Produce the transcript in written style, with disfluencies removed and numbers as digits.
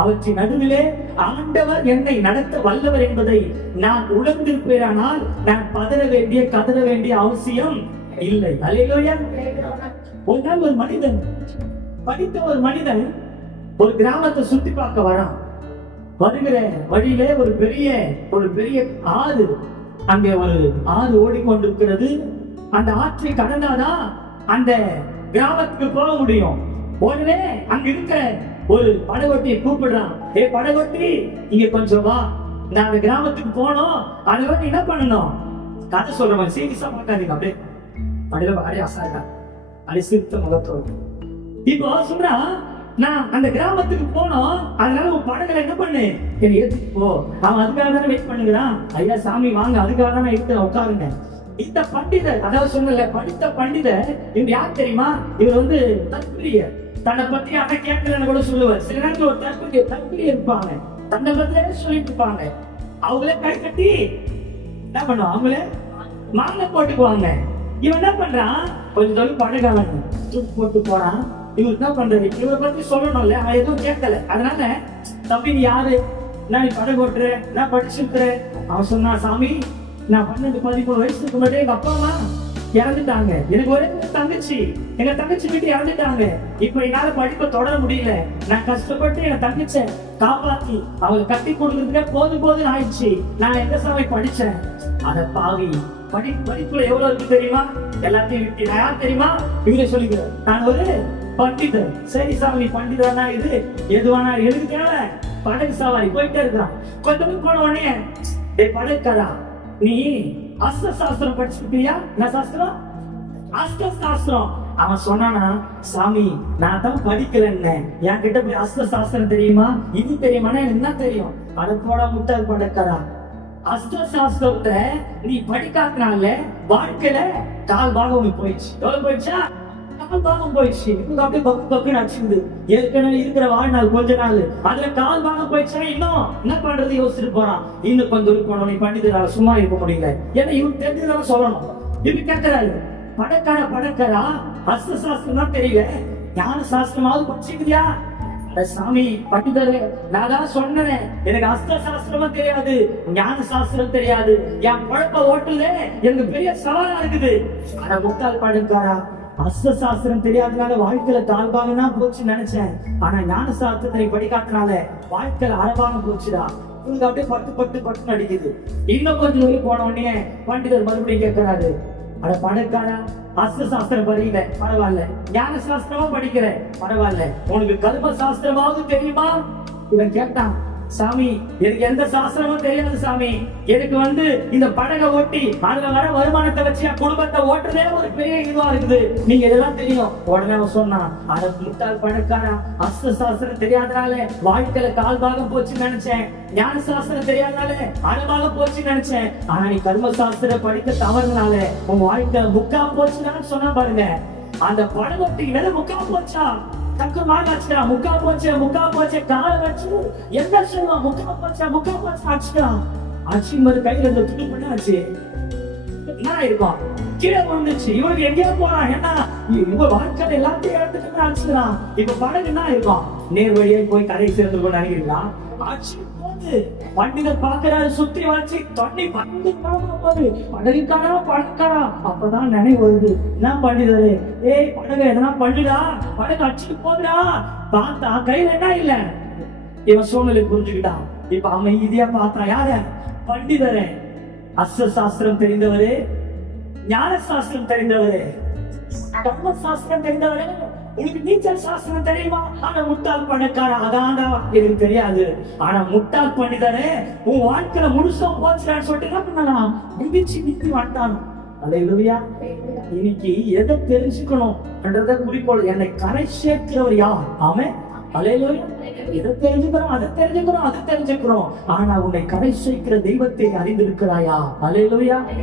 அவற்றின் நடுவிலே ஆண்டவர் என்னை நடத்த வல்லவர் என்பதை நான் உணர்ந்திருப்பேனானால் நான் கதற வேண்டிய அவசியம் இல்லை. அல்லேலூயா. ஒரு நாள் ஒரு மனிதன், படித்த ஒரு மனிதன் ஒரு கிராமத்தை சுத்தி பார்க்க வரான். வருகிற வழியிலே ஒரு பெரிய ஆறு, அங்கே ஒரு ஆறு ஓடிக்கொண்டிருக்கிறது. அந்த ஆற்றை கடந்தாதான் அந்த கிராமத்துக்கு போக முடியும். உடனே அங்க இருக்கிற ஒரு படகோட்டியை கூப்பிடுறான். ஏ படகோட்டி, இங்க கொஞ்சம் வா, நான் அந்த கிராமத்துக்கு போனோம். அதுவரை என்ன பண்ணணும்? கதை சொல்றவன் சீரியஸா மாட்டாதீங்க. அப்படியே படகு அப்படியே அசாடா அப்படி சிரித்த முகத்தோடு இப்போ சொல்றான், நான் அந்த கிராமத்துக்கு போனோம், அதனால உன் படகுல என்ன பண்ணு, என்னை ஏத்துக்கு போ. அவன் அதுக்காக தானே வெயிட் பண்ணுகிறான். ஐயா சாமி வாங்க, அதுக்காக தான் இருக்கிற உட்காருங்க. இந்த பண்டிதர், அதாவது சொன்னல படித்த பண்டிதர், இவங்க யார் தெரியுமா? இவர் தற்பிரியர். தன்னை பத்தி அதை கேட்கலன்னு கூட சொல்லுவார். சில நேரத்தில் ஒரு தற்பிரியர் இருப்பாங்க, தன்னை பத்தியே சொல்லிட்டு இருப்பாங்க. அவங்களே கை கட்டி என்ன பண்ணுவோம், அவங்களே மாலை போட்டுக்குவாங்க. இவன் என்ன பண்றான், கொஞ்சம் தொழில் படகாலன் தூக்கி போட்டு போறான். இவர் என்ன பண்றது, இவரை பத்தி சொல்லணும்ல, அவன் எதுவும் கேட்கல. அதனால தம்பி நீ யாரு, நான் படகு ஓட்டுற, நான் படிச்சிருக்கிறேன். அவன் சொன்னான், சாமி நான் 12-13 வயசுக்கு முன்னாடி எங்க அப்பா அம்மா இறந்துட்டாங்க. எனக்கு ஒரே தங்கச்சி, எங்க தங்கச்சி வீட்டு இறந்துட்டாங்க. இப்ப என்னால படிப்பை தொடர முடியல. நான் கஷ்டப்பட்டு எங்க தங்கச்சை காப்பாத்தி அவங்க கட்டி கொடுக்கறதுக்கு போதும் ஆயிடுச்சு. நான் எங்க சாமி படிச்சேன். அத பாவி படிப்புல எவ்வளவு இருக்கு தெரியுமா? எல்லாத்தையும் விட்டு நான் யார் தெரியுமா? இவரே சொல்லிக்கிறேன், நான் ஒரு பண்டிதர். சரி சாமி, பண்டிதர்னா இது எதுவானா எனக்கு தேவை. படகு சவாரி போயிட்டே இருக்கிறான். கொஞ்சம் போன உடனே, படகுக்காரா, நீ அஸ்த சாஸ்திரம் படிச்சிருக்கியா? என்ன சாஸ்திரம்? அஸ்த சாஸ்திரம். அவன் சொன்னானா, சாமி நான் தான் படிக்கலன்னு, என் கிட்ட போய் அஸ்த சாஸ்திரம் தெரியுமா, இது தெரியுமா? என்ன தெரியும்? அடப்போட முட்டாள் படக்காரா, அஸ்த சாஸ்திரத்தை நீ படிக்காதனால வாழ்க்கையில கால் பாகம் போயிடுச்சு. எவ்வளவு போயிடுச்சா? கால் பாகம் போயிடுச்சு. அப்படியே பக்கு அடிச்சுது. ஏற்கனவே இருக்கிற வாழ்நாள் கொஞ்ச நாள், அதுல கால் பாகம் போயிடுச்சா, இன்னும் என்ன பண்றது யோசிச்சுட்டு போறான். இன்னும் கொஞ்சம் இருக்கணும், நீ பண்டிதரால சும்மா இருக்க முடியல. ஏன்னா இவன் தெரிஞ்சதான் சொல்லணும். இப்படி கேட்கிறாரு, படக்காரா அஸ்த சாஸ்திரம் தான் தெரியல, ஞான சாஸ்திரமாவது படிச்சுக்கிறியா? சாமி பண்டிதரே, நான் தான் சொன்னேன், எனக்கு அஸ்த சாஸ்திரமும் தெரியாது, ஞான சாஸ்திரம் தெரியாது. என் குழப்ப ஓட்டுல எனக்கு பெரிய சவாலா இருக்குது. ஆனா முட்டாள் படக்காரா, அஸ்த சாஸ்திரம் தெரியாதனால வாழ்க்கையில கால்பாகனா போச்சு நினைச்சேன். ஆனா ஞான சாஸ்திரத்தை படிக்காதனால வாழ்க்கையில அழகாக போச்சுடா. உங்களுக்கு அப்படியே பட்டு அடிக்குது. இன்னும் கொஞ்சம் தூரம் போன உடனே பண்டிதர் மறுபடியும் கேட்கிறாரு, அட படக்காரா, அஸ்த சாஸ்திரம் படிக்கல பரவாயில்ல, ஞான சாஸ்திரமா படிக்கிற பரவாயில்ல, உனக்கு கல்ப சாஸ்திரமாவது தெரியுமா? இவன் கேட்டான், சாமி எனக்கு எந்த சாஸ்திரமும் தெரியாது சாமி, எனக்கு இந்த படகை ஓட்டி அதுல வர வருமானத்தை வச்சு என் குடும்பத்தை ஓட்டுறதே ஒரு பெரிய இதுவா இருக்குது, நீங்க இதெல்லாம் தெரியும். உடனே அவன் சொன்னான், அத முட்டாள் படக்காரா, அஸ்த சாஸ்திரம் தெரியாதனால வாழ்க்கையில கால் பாகம் போச்சுன்னு நினைச்சேன், ஞான சாஸ்திரம் தெரியாதனால அறமாக போச்சுன்னு நினைச்சேன். ஆனா நீ கர்ம சாஸ்திரம் படிக்க தவறுனால உன் வாழ்க்கை முக்கா போச்சுன்னு சொன்னா பாருங்க. அந்த படகோட்டி முக்கா போச்சா, தக்கு மாட்டாச்சுடா, முக்கா போச்சு கால வச்சு என்ன சொல்லுவான், முக்கா போச்சு ஆச்சுக்கலாம். ஆச்சும்போது கையில இந்த துணி பண்ணாச்சு, என்ன இருக்கும் கீழே வந்துச்சு. இவனுக்கு எங்கேயா போறான், ஏன்னா இவ வாழ்க்கையில எல்லாத்தையும் எடுத்துட்டு ஆச்சுக்கிறான். இப்ப படகு என்ன இருக்கும், நேர் வழியா போய் கரை சேர்ந்து கொண்டு நினைக்கிறீங்களா? ஆச்சு போது பண்டிதர் பாக்குறாரு, சுத்தி வச்சு தண்ணி படகுக்காரா. அப்பதான் நினைவு வருது, என்ன பண்டிதரு, ஏய் படகு எதனா பண்ணுடா, படகு அடிச்சுட்டு போகுடா. பார்த்தா கையில என்ன இல்ல. இவன் சூழ்நிலை புரிஞ்சுக்கிட்டான். இப்ப அமைதியா பார்த்தான், யார? பண்டிதரே, அஸ்த சாஸ்திரம் தெரிந்தவரே, ஞான சாஸ்திரம் தெரிந்தவரே, கர்ம சாஸ்திரம் தெரிந்தவரே, உனக்கு நீச்சல் சாஸ்திரம் தெரியுமா? ஆனா முட்டாள் பணக்கார, அதான்டா எனக்கு தெரியாது. ஆனா முட்டாள் பண்டிதரே, உன் வாழ்க்கையில முழுசும் போச்சுடான்னு சொல்லிட்டு என்ன பண்ணலாம், மிதிச்சு வந்துட்டான். அல்லேலூயா. இன்னைக்கு எதை தெரிஞ்சுக்கணும் என்றத குறிக்கோள், என்னை கரை சேர்க்கிறவர் யார்? ஆமென். அல்லேலூயா. எதை தெரிஞ்சுக்கிறோம், அதை தெரிஞ்சுக்கிறோம். ஆனா உன்னை கரை சேர்க்கிற தெய்வத்தை அறிந்திருக்கிறாயா? அல்லேலூயா.